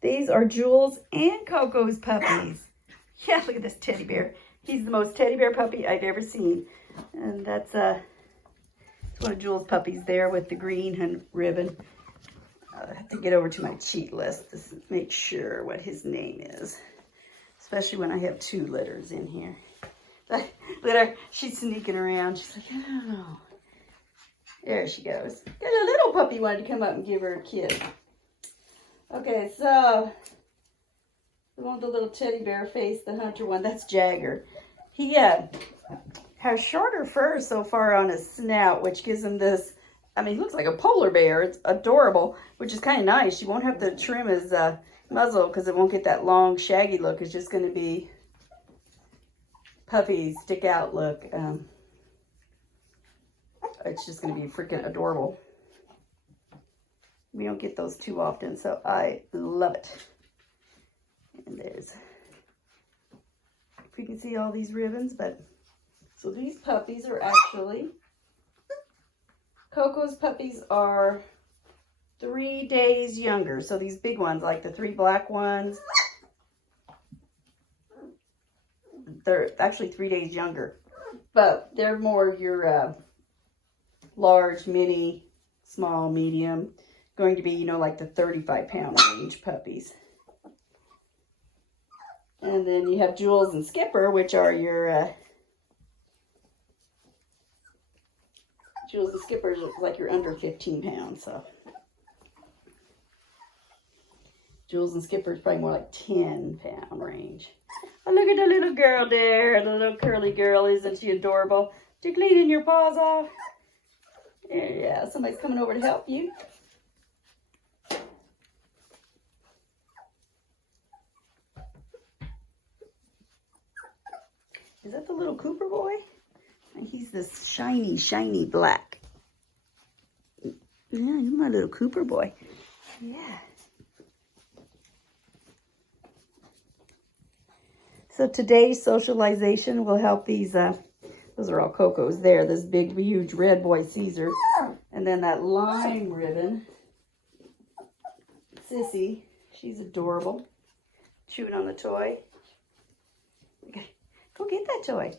These are Jules and Coco's puppies. Yeah, look at this teddy bear. He's the most teddy bear puppy I've ever seen. And that's one of Jules' puppies there with the green ribbon. I have to get over to my cheat list to make sure what his name is. Especially when I have 2 litters in here. Look at her. She's sneaking around. She's like, I don't know. There she goes. There's a little puppy wanted to come up and give her a kiss. Okay, so we want the little teddy bear face, the hunter one. That's Jagger. He has shorter fur so far on his snout, which gives him this, I mean, he looks like a polar bear. It's adorable, which is kind of nice. You won't have to trim his muzzle because it won't get that long, shaggy look. It's just going to be puffy, stick out look. It's just going to be freaking adorable. We don't get those too often, so I love it. And there's, if you can see all these ribbons, but so these puppies are actually, Coco's puppies are 3 days younger. So these big ones, like the 3 black ones, they're actually 3 days younger, but they're more your large, mini, small, medium, going to be, you know, like the 35-pound range puppies. And then you have Jules and Skipper, which are your, Jules and Skipper look like you're under 15 pounds, so. Jules and Skipper is probably more like 10-pound range. Oh, look at the little girl there, the little curly girl. Isn't she adorable? You cleaning your paws off? Yeah, somebody's coming over to help you. Is that the little Cooper boy? He's this shiny, shiny black. Yeah, you're my little Cooper boy. Yeah. So today's socialization will help these, those are all Coco's there. This big, huge red boy, Caesar. And then that lime ribbon, Sissy. She's adorable. Chewing on the toy. Okay, go get that toy.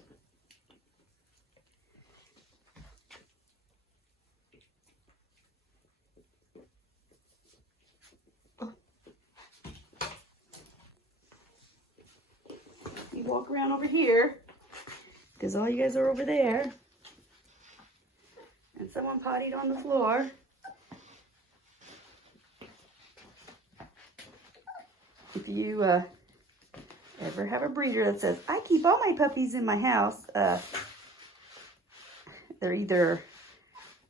You walk around over here, because all you guys are over there. And someone pottied on the floor. If you ever have a breeder that says, I keep all my puppies in my house, they're either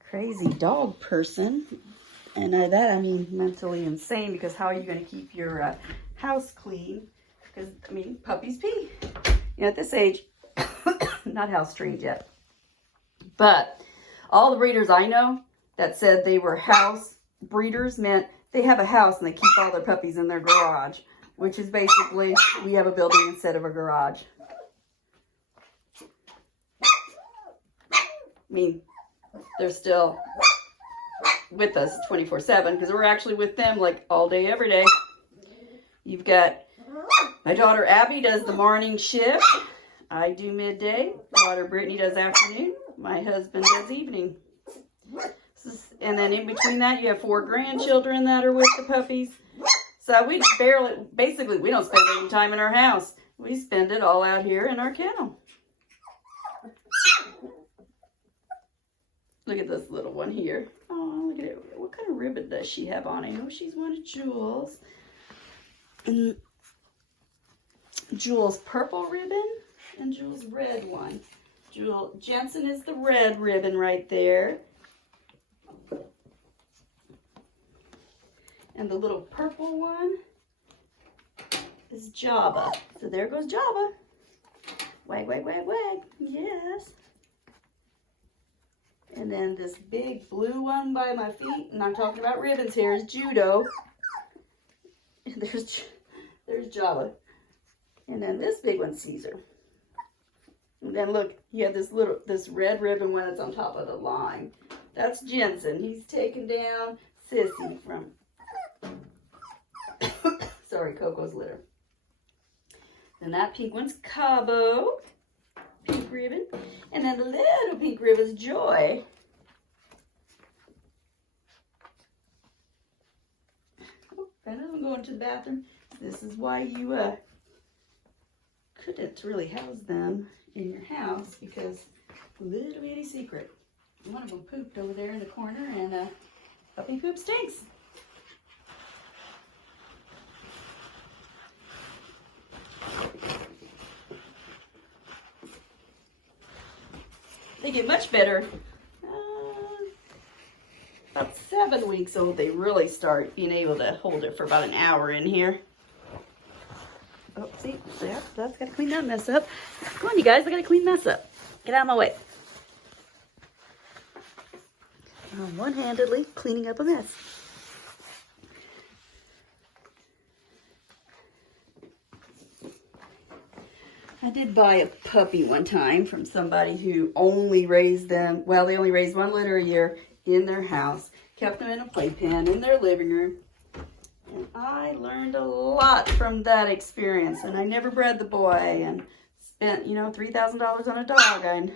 crazy dog person, and that I mean mentally insane, because how are you going to keep your house clean? Because, I mean, puppies pee. You know, at this age, not house trained yet. But all the breeders I know that said they were house breeders meant they have a house and they keep all their puppies in their garage, which is basically, we have a building instead of a garage. I mean, they're still with us 24/7 because we're actually with them like all day, every day. You've got my daughter Abby does the morning shift. I do midday. My daughter Brittany does afternoon. My husband does evening. And then in between that, you have 4 grandchildren that are with the puppies. So we basically, we don't spend any time in our house. We spend it all out here in our kennel. Look at this little one here. Oh, look at it. What kind of ribbon does she have on? I know she's one of Jules. And Jules' purple ribbon and Jules' red one. Jensen is the red ribbon right there. And the little purple one is Java. So there goes Java. Wag, wag, wag, wag. Yes. And then this big blue one by my feet, and I'm talking about ribbons here, is Judo. And there's Java. And then this big one's Caesar. And then look, you have this red ribbon one that's on top of the line. That's Jensen. He's taken down Sissy from sorry, Coco's litter. Then that pink one's Cabo, pink ribbon. And then the little pink ribbon's Joy. Oh, that doesn't go into the bathroom. This is why you couldn't really house them in your house, because little bitty secret. One of them pooped over there in the corner, and puppy poop stinks. They get much better. About 7 weeks old, they really start being able to hold it for about an hour in here. Oh, see, yeah, that's got to clean that mess up. Come on, you guys, I got to clean mess up. Get out of my way. I'm one-handedly cleaning up a mess. I did buy a puppy one time from somebody who only raised them, well, they only raised 1 litter a year in their house, kept them in a playpen in their living room. And I learned a lot from that experience. And I never bred the boy and spent, you know, $3,000 on a dog. I'm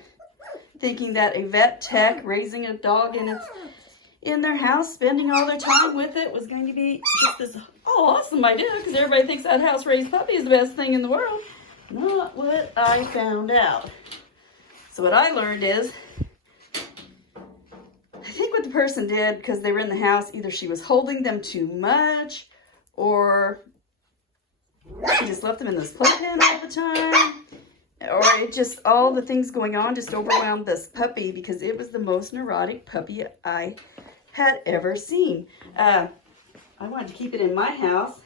thinking that a vet tech raising a dog in their house, spending all their time with it, was going to be just this awesome idea, because everybody thinks that house-raised puppy is the best thing in the world. Not what I found out. So what I learned is, I think what the person did, because they were in the house, either she was holding them too much, or she just left them in this playpen all the time, or it just, all the things going on just overwhelmed this puppy, because it was the most neurotic puppy I had ever seen. I wanted to keep it in my house.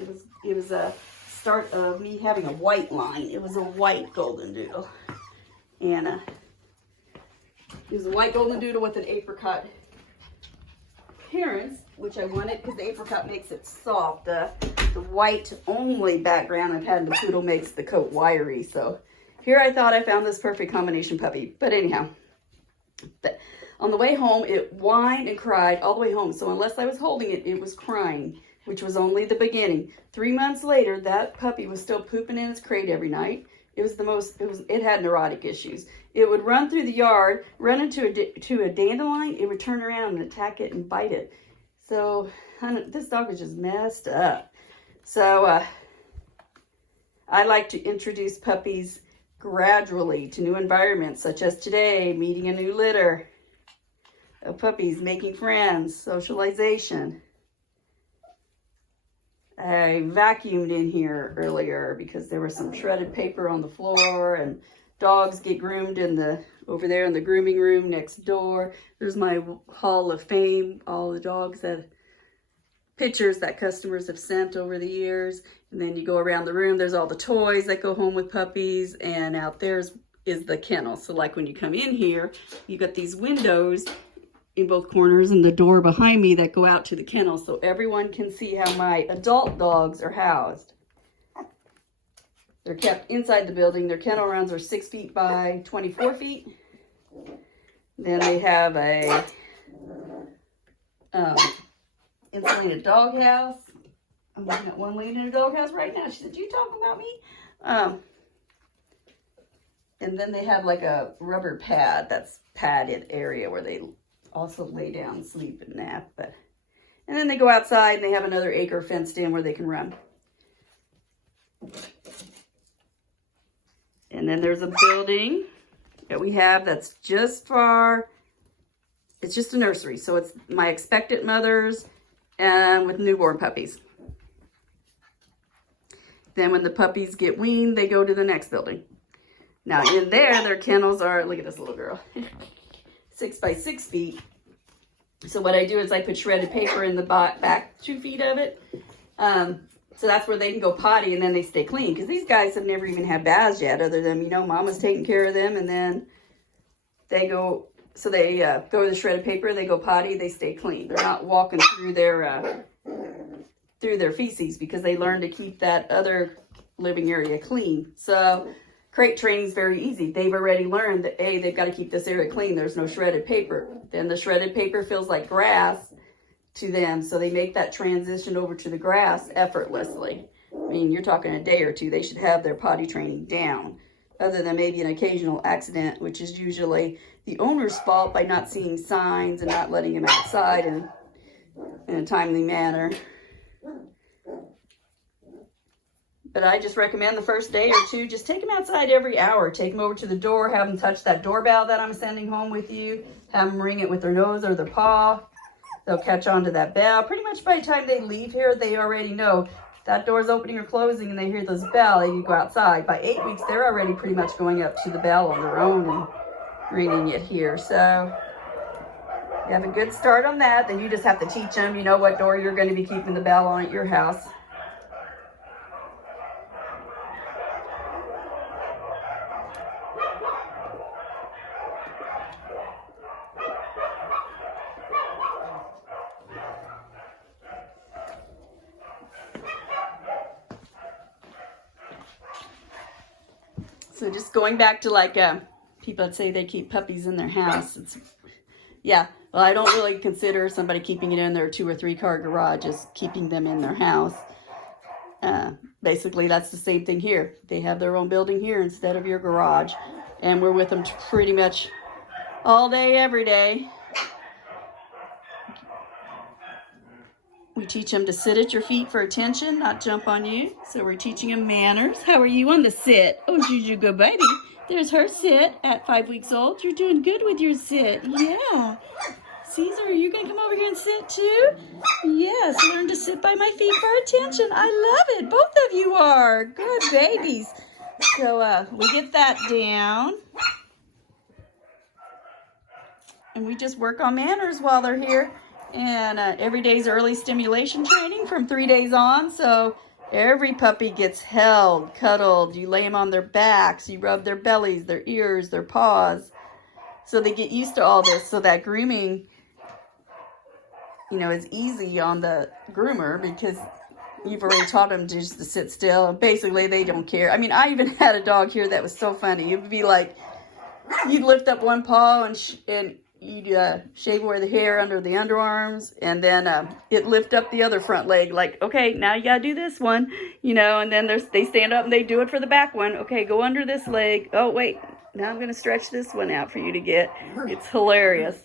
It was a start of me having a white line. It was a white golden doodle, and it was a white golden doodle with an apricot appearance, which I wanted because the apricot makes it soft. The white only background I've had in the poodle makes the coat wiry. So here I thought I found this perfect combination puppy. But anyhow, on the way home, it whined and cried all the way home. So unless I was holding it, it was crying, which was only the beginning. 3 months later, that puppy was still pooping in its crate every night. It had neurotic issues. It would run through the yard, run into a dandelion, it would turn around and attack it and bite it. So this dog was just messed up. So I like to introduce puppies gradually to new environments, such as today, meeting a new litter of puppies, making friends, socialization. I vacuumed in here earlier because there was some shredded paper on the floor, and dogs get groomed over there in the grooming room next door. There's my hall of fame, all the dogs pictures that customers have sent over the years. And then you go around the room, there's all the toys that go home with puppies, and out there is the kennel. So like when you come in here, you got these windows in both corners and the door behind me that go out to the kennel, so everyone can see how my adult dogs are housed. They're kept inside the building. Their kennel runs are 6 feet by 24 feet. Then they have a insulated dog house. I'm looking at one laying in a dog house right now. She said, "You talking about me?" And then they have like a rubber pad, that's padded area where they also lay down, sleep, and nap. And then they go outside and they have another acre fenced in where they can run. And then there's a building that we have that's just it's just a nursery. So it's my expectant mothers and with newborn puppies. Then when the puppies get weaned, they go to the next building. Now in there, their kennels are, look at this little girl, 6 by 6 feet. So what I do is I put shredded paper in the back 2 feet of it. So that's where they can go potty and then they stay clean. Because these guys have never even had baths yet, other than, mama's taking care of them. And then they go, so they go to the shredded paper, they go potty, they stay clean. They're not walking through their feces, because they learn to keep that other living area clean. So crate training is very easy. They've already learned that, they've got to keep this area clean. There's no shredded paper. Then the shredded paper feels like grass to them. So they make that transition over to the grass effortlessly. I mean, you're talking a day or two. They should have their potty training down, other than maybe an occasional accident, which is usually the owner's fault by not seeing signs and not letting them outside in a timely manner. But I just recommend the first day or two, just take them outside every hour. Take them over to the door, have them touch that doorbell that I'm sending home with you. Have them ring it with their nose or their paw. They'll catch on to that bell. Pretty much by the time they leave here, they already know if that door's opening or closing and they hear this bell, they can go outside. By 8 weeks, they're already pretty much going up to the bell on their own and ringing it here. So you have a good start on that. Then you just have to teach them, you know, what door you're going to be keeping the bell on at your house. So just going back to like people that say they keep puppies in their house. Yeah, well, I don't really consider somebody keeping it in their 2 or 3 car garage as keeping them in their house. Basically, that's the same thing here. They have their own building here instead of your garage. And we're with them pretty much all day, every day. We teach them to sit at your feet for attention, not jump on you. So we're teaching them manners. How are you on the sit? Oh, Juju, good baby. There's her sit at 5 weeks old. You're doing good with your sit. Yeah. Caesar, are you going to come over here and sit too? Yes, learn to sit by my feet for attention. I love it. Both of you are. Good babies. So we get that down. And we just work on manners while they're here. And every day's early stimulation training from 3 days on. So every puppy gets held, cuddled. You lay them on their backs. You rub their bellies, their ears, their paws. So they get used to all this. So that grooming, you know, is easy on the groomer because you've already taught them just to sit still. Basically, they don't care. I mean, I even had a dog here that was so funny. It would be like, you'd lift up one paw and you'd shave away the hair under the underarms, and then it lift up the other front leg, like, okay, now you gotta do this one, you know, and then they stand up and they do it for the back one. Okay, go under this leg. Oh, wait, now I'm gonna stretch this one out for you to get. It's hilarious.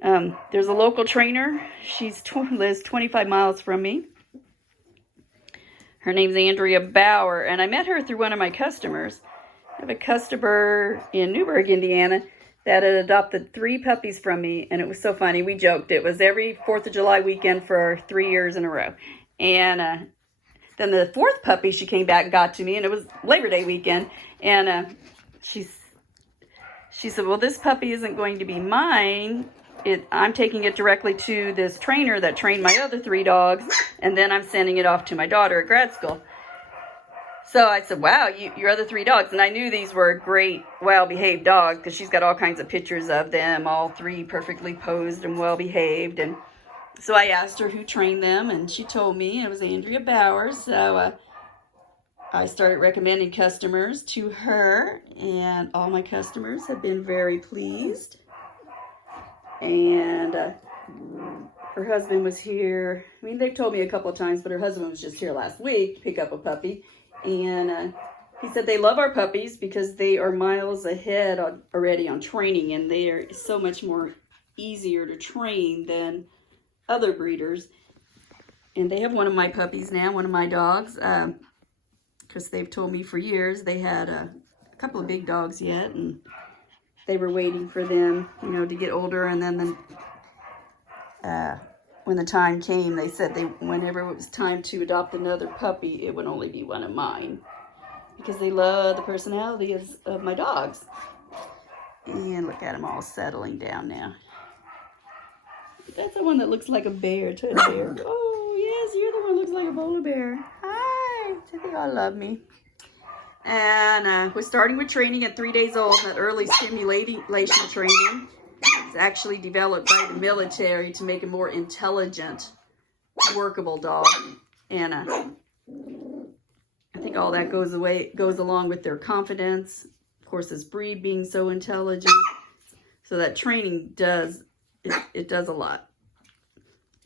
There's a local trainer. She lives 25 miles from me. Her name's Andrea Bauer, and I met her through one of my customers. I have a customer in Newburgh, Indiana, that had adopted 3 puppies from me, and it was so funny. We joked. It was every 4th of July weekend for 3 years in a row. And then the 4th puppy, she came back and got to me, and it was Labor Day weekend. And she said, well, this puppy isn't going to be mine. I'm taking it directly to this trainer that trained my other 3 dogs, and then I'm sending it off to my daughter at grad school. So I said, wow, your other 3 dogs. And I knew these were great, well-behaved dogs because she's got all kinds of pictures of them, all 3 perfectly posed and well-behaved. And so I asked her who trained them, and she told me it was Andrea Bauer. So I started recommending customers to her, and all my customers have been very pleased. And her husband was here. I mean, they've told me a couple of times, but her husband was just here last week to pick up a puppy. And he said they love our puppies because they are miles ahead already on training, and they are so much more easier to train than other breeders. And they have one of my puppies now, one of my dogs, because they've told me for years they had a couple of big dogs yet, and they were waiting for them, you know, to get older. And then when the time came, they said whenever it was time to adopt another puppy, it would only be one of mine because they love the personality of my dogs. And look at them all settling down now. That's the one that looks like a bear, teddy bear. Oh, yes, you're the one that looks like a polar bear. Hi, they all love me. And we're starting with training at 3 days old, that early stimulation training. It's actually developed by the military to make a more intelligent, workable dog. And I think all that goes along with their confidence. Of course, this breed being so intelligent. So that training does a lot.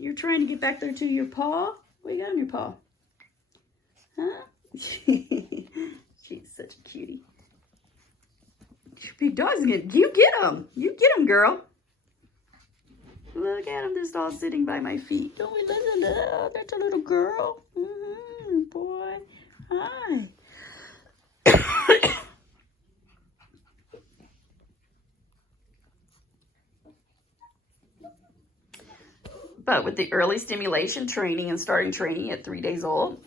You're trying to get back there to your paw? What you got on your paw? Huh? She's such a cutie. Big dog's you get him. You get him, girl. Look at him, just all sitting by my feet. Don't we listen to that? That's a little girl. Boy. Hi. But with the early stimulation training and starting training at 3 days old,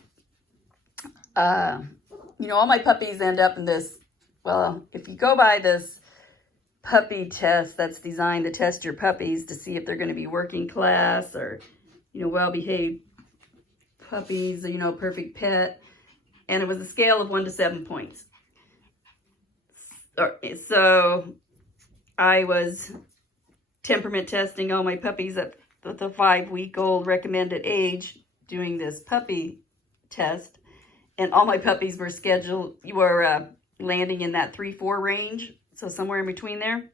you know, all my puppies end up in this, well, if you go by this puppy test that's designed to test your puppies to see if they're going to be working class or, you know, well-behaved puppies, you know, perfect pet. And it was a scale of 1 to 7 points. So I was temperament testing all my puppies at the 5-week-old recommended age doing this puppy test. And all my puppies were landing in that 3-4 range. So somewhere in between there.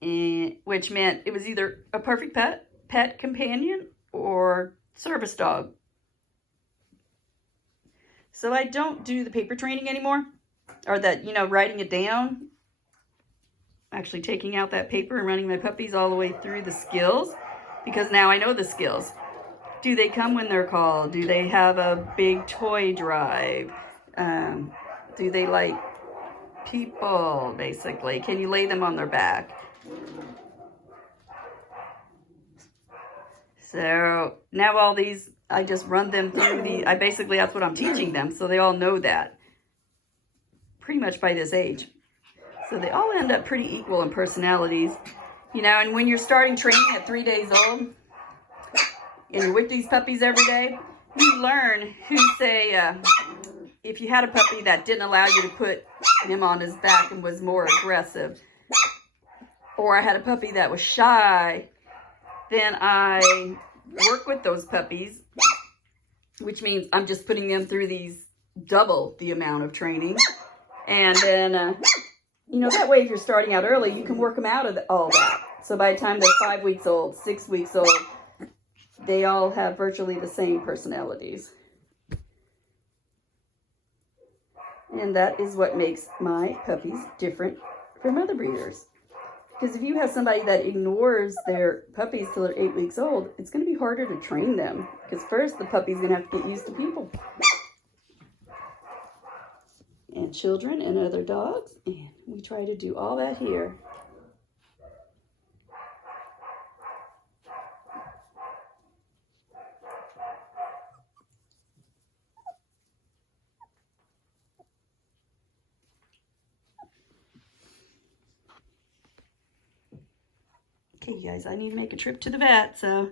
And which meant it was either a perfect pet companion, or service dog. So I don't do the paper training anymore. Or that, you know, writing it down. Actually taking out that paper and running my puppies all the way through the skills. Because now I know the skills. Do they come when they're called? Do they have a big toy drive? Do they like people, basically? Can you lay them on their back? So now all these, I just run them through basically, that's what I'm teaching them. So they all know that pretty much by this age. So they all end up pretty equal in personalities. You know, and when you're starting training at 3 days old, and you're with these puppies every day, you learn who, say, if you had a puppy that didn't allow you to put him on his back and was more aggressive, or I had a puppy that was shy, then I work with those puppies, which means I'm just putting them through these double the amount of training. And then, you know, that way if you're starting out early, you can work them out of all that. So by the time they're 5 weeks old, 6 weeks old, they all have virtually the same personalities. And that is what makes my puppies different from other breeders. Because if you have somebody that ignores their puppies till they're 8 weeks old, it's going to be harder to train them. Because first, the puppy's going to have to get used to people. And children and other dogs. And we try to do all that here. Okay, you guys, I need to make a trip to the vet, so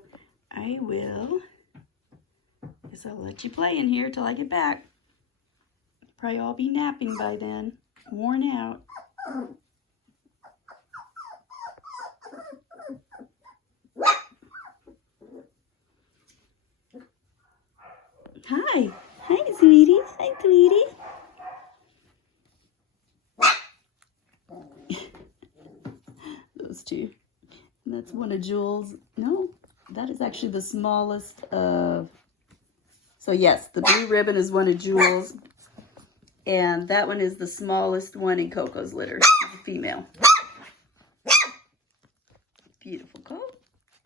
I will. Guess I'll let you play in here till I get back. Probably all be napping by then, worn out. Hi. Hi, sweetie. Hi, sweetie. Those two. And that's one of Jules. No, that is actually the smallest of... So yes, the blue ribbon is one of Jules. And that one is the smallest one in Coco's litter. It's a female. Beautiful coat.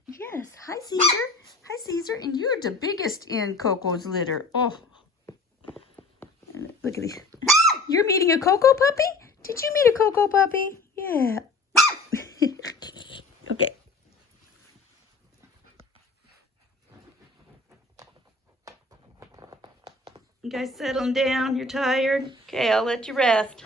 Yes. Hi, Caesar. Hi, Caesar. And you're the biggest in Coco's litter. Oh. Look at these. You're meeting a Coco puppy? Did you meet a Coco puppy? Yeah. Okay. You guys settling down? You're tired? Okay, I'll let you rest.